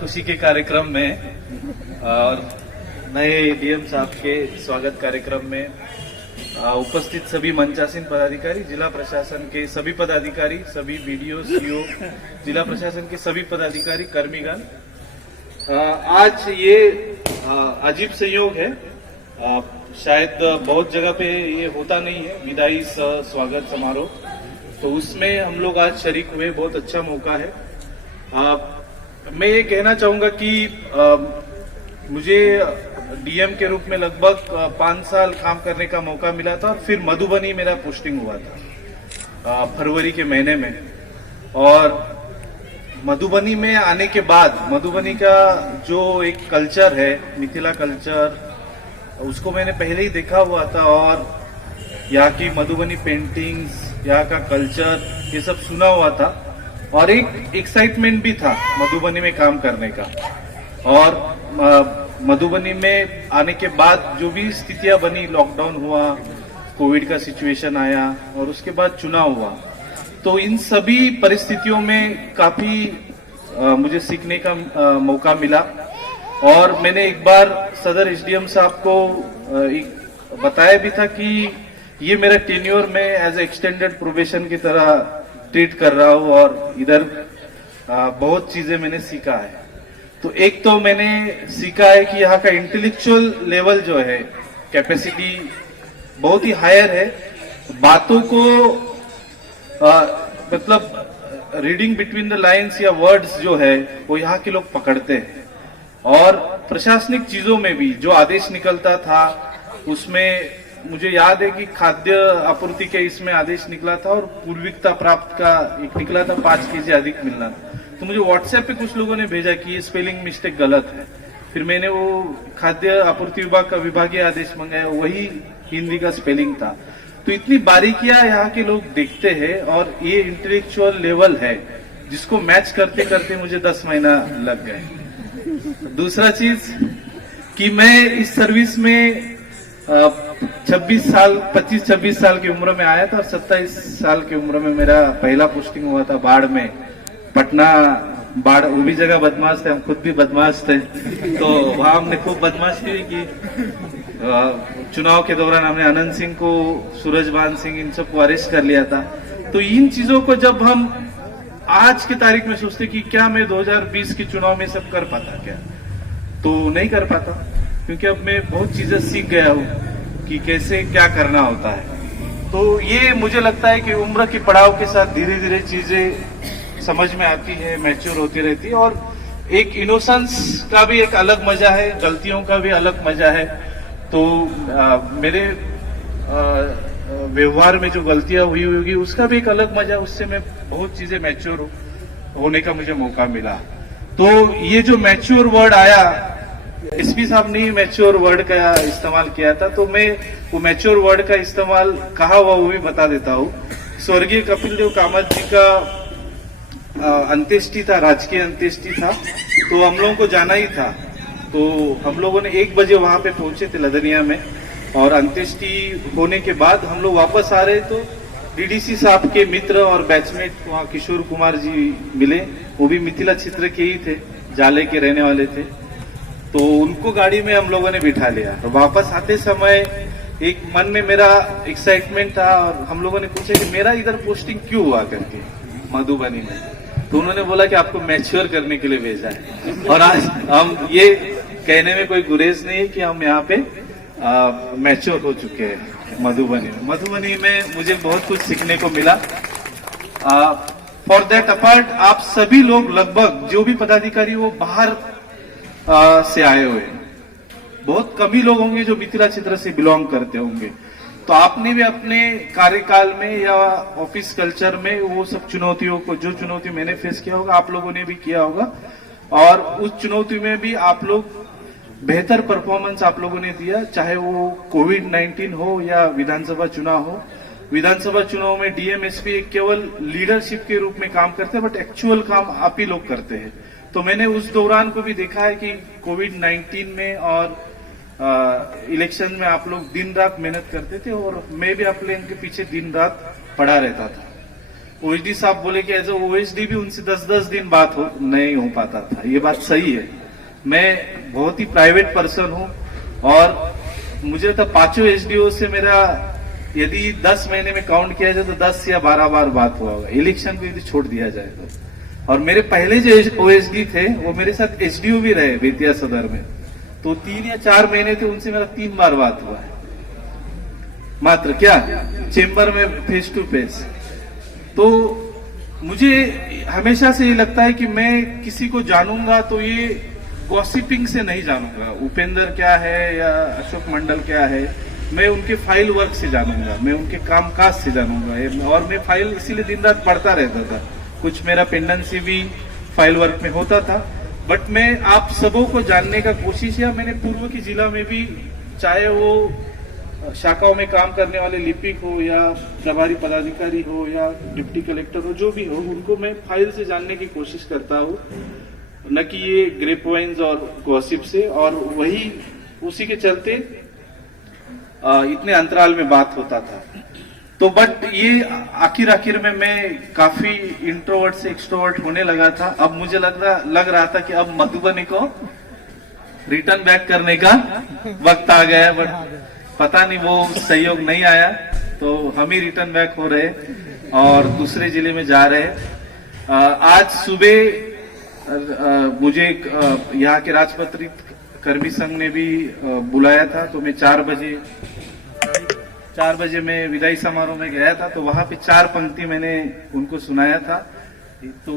खुशी के कार्यक्रम में और नए डीएम साहब के स्वागत कार्यक्रम में उपस्थित सभी मंचासीन पदाधिकारी, जिला प्रशासन के सभी पदाधिकारी, सभी बीडीओ, सीओ, जिला प्रशासन के सभी पदाधिकारी, कर्मीगण, आज ये अजीब संयोग है। शायद बहुत जगह पे ये होता नहीं है, विदाई स्वागत समारोह, तो उसमें हम लोग आज शरीक हुए। बहुत अच्छा मौका है। मैं ये कहना चाहूंगा कि मुझे डीएम के रूप में लगभग 5 साल काम करने का मौका मिला था और फिर मधुबनी मेरा पोस्टिंग हुआ था फरवरी के महीने में। और मधुबनी में आने के बाद मधुबनी का जो एक कल्चर है, मिथिला कल्चर, उसको मैंने पहले ही देखा हुआ था और यहाँ की मधुबनी पेंटिंग्स, यहाँ का कल्चर, ये सब सुना हुआ था और एक एक्साइटमेंट भी था मधुबनी में काम करने का। और मधुबनी में आने के बाद जो भी स्थितियां बनी, लॉकडाउन हुआ, कोविड का सिचुएशन आया और उसके बाद चुनाव हुआ, तो इन सभी परिस्थितियों में काफी मुझे सीखने का मौका मिला। और मैंने एक बार सदर एसडीएम साहब को बताया भी था कि ये मेरा टेन्योर में एज ए एक्सटेंडेड प्रोबेशन की तरह ट्रीट कर रहा हूँ और इधर बहुत चीजें मैंने सीखा है। तो एक तो मैंने सीखा है कि यहाँ का इंटेलेक्चुअल लेवल जो है, कैपेसिटी बहुत ही हायर है। बातों को मतलब रीडिंग बिटवीन द लाइंस या वर्ड्स जो है वो यहाँ के लोग पकड़ते हैं। और प्रशासनिक चीजों में भी जो आदेश निकलता था उसमें मुझे याद है कि खाद्य आपूर्ति के इसमें आदेश निकला था और पूर्विकता प्राप्त का एक निकला था 5 केजी अधिक मिलना। तो मुझे व्हाट्सएप पे कुछ लोगों ने भेजा कि ये स्पेलिंग मिस्टेक गलत है। फिर मैंने वो खाद्य आपूर्ति विभाग का विभागीय आदेश मंगाया, वही हिंदी का स्पेलिंग था। तो इतनी बारीकियां यहाँ के लोग देखते हैं और ये इंटेलेक्चुअल लेवल है जिसको मैच करते करते मुझे 10 महीना लग गए। दूसरा चीज कि मैं इस सर्विस में 25 साल की उम्र में आया था और 27 साल की उम्र में मेरा पहला पोस्टिंग हुआ था बाढ़ में। पटना बाढ़, वो भी जगह बदमाश थे, हम खुद भी बदमाश थे, तो वहां हमने खूब बदमाशी की। चुनाव के दौरान हमने अनंत सिंह को, सूरजभान सिंह, इन सबको अरेस्ट कर लिया था। तो इन चीजों को जब हम आज की तारीख में सोचते कि क्या मैं 2020 के चुनाव में सब कर पाता क्या, तो नहीं कर पाता, क्योंकि अब मैं बहुत चीजें सीख गया हूँ कि कैसे क्या करना होता है। तो ये मुझे लगता है कि उम्र के पड़ाव के साथ धीरे धीरे चीजें समझ में आती है, मैच्योर होती रहती है। और एक इनोसेंस का भी एक अलग मजा है, गलतियों का भी अलग मजा है। तो मेरे व्यवहार में जो गलतियां हुई होगी उसका भी एक अलग मजा, उससे मैं बहुत चीजें मैच्योर होने का मुझे मौका मिला। तो ये जो मैच्योर वर्ड आया, एसपी साहब ने मैच्योर वर्ड का इस्तेमाल किया था, तो मैं वो मैच्योर वर्ड का इस्तेमाल कहा हुआ वो भी बता देता हूँ। स्वर्गीय कपिल देव कामत जी का अंत्येष्टि था, राजकीय अंत्येष्टि था, तो हम लोगों को जाना ही था। तो हम लोगों ने 1 बजे वहां पे पहुंचे थे लदनिया में, और अंत्येष्टि होने के बाद हम लोग वापस आ रहे तो डीडीसी साहब के मित्र और बैचमेट वहाँ किशोर कुमार जी मिले, वो भी मिथिला क्षेत्र के ही थे, जाले के रहने वाले थे। तो उनको गाड़ी में हम लोगों ने बिठा लिया। तो वापस आते समय एक मन में मेरा एक्साइटमेंट था और हम लोगों ने पूछा कि मेरा इधर पोस्टिंग क्यों हुआ करके मधुबनी में। तो उन्होंने बोला कि आपको मैच्योर करने के लिए भेजा है। और आज हम ये कहने में कोई गुरेज नहीं है कि हम यहाँ पे मैच्योर हो चुके हैं मधुबनी में। मधुबनी में मुझे बहुत कुछ सीखने को मिला। फॉर दैट अपार्ट, आप सभी लोग लगभग जो भी पदाधिकारी वो बाहर से आए हुए हैं। बहुत कम ही लोग होंगे जो मिथिला क्षेत्र से बिलोंग करते होंगे। तो आपने भी अपने कार्यकाल में या ऑफिस कल्चर में वो सब चुनौतियों को, जो चुनौती मैंने फेस किया होगा, आप लोगों ने भी किया होगा, और उस चुनौती में भी आप लोग बेहतर परफॉर्मेंस आप लोगों ने दिया, चाहे वो कोविड-19 हो या विधानसभा चुनाव हो। विधानसभा चुनाव में डीएम एसपी एक केवल लीडरशिप के रूप में काम करते हैं, बट एक्चुअल काम आप ही लोग करते हैं। तो मैंने उस दौरान को भी देखा है कि कोविड-19 में और इलेक्शन में आप लोग दिन रात मेहनत करते थे और मैं भी आप लोगों के पीछे दिन रात पड़ा रहता था। ओएसडी साहब बोले कि एज ए ओएसडी भी उनसे 10-10 दिन बात नहीं हो पाता था। ये बात सही है। मैं बहुत ही प्राइवेट पर्सन हूं और मुझे तो 5 एसडीओ से मेरा यदि 10 महीने में काउंट किया जाए तो 10 या 12 बार बात हुआ होगा, इलेक्शन को यदि छोड़ दिया जाए तो। और मेरे पहले जो ओएसडी थे वो मेरे साथ एसडीओ भी रहे बेतिया सदर में, तो 3 या 4 महीने थे, उनसे मेरा 3 बार बात हुआ है मात्र, क्या चेंबर में फेस टू फेस। तो मुझे हमेशा से ये लगता है कि मैं किसी को जानूंगा तो ये गॉसिपिंग से नहीं जानूंगा। उपेंद्र क्या है या अशोक मंडल क्या है, मैं उनके फाइल वर्क से जानूंगा, मैं उनके कामकाज से जानूंगा। और मैं फाइल इसीलिए दिन रात पढ़ता रहता था, कुछ मेरा पेंडेंसी भी फाइल वर्क में होता था। बट मैं आप सबों को जानने का कोशिश किया। मैंने पूर्व की जिला में भी, चाहे वो शाखाओं में काम करने वाले लिपिक हो या प्रभारी पदाधिकारी हो या डिप्टी कलेक्टर हो, जो भी हो, उनको मैं फाइल से जानने की कोशिश करता हूँ, न कि ये ग्रेप वाइन्स और गॉसिप से। और वही उसी के चलते इतने अंतराल में बात होता था। तो बट ये आखिर में मैं काफी इंट्रोवर्ट से एक्सट्रोवर्ट होने लगा था। अब मुझे लग रहा था कि अब मधुबनी को रिटर्न बैक करने का वक्त आ गया है। बट पता नहीं वो सहयोग नहीं आया, तो हम ही रिटर्न बैक हो रहे और दूसरे जिले में जा रहे। आज सुबह मुझे यहाँ के राजपत्रित कर्मी संघ ने भी बुलाया था, तो मैं 4 बजे मैं विदाई समारोह में गया था। तो वहां पे 4 पंक्ति मैंने उनको सुनाया था। तो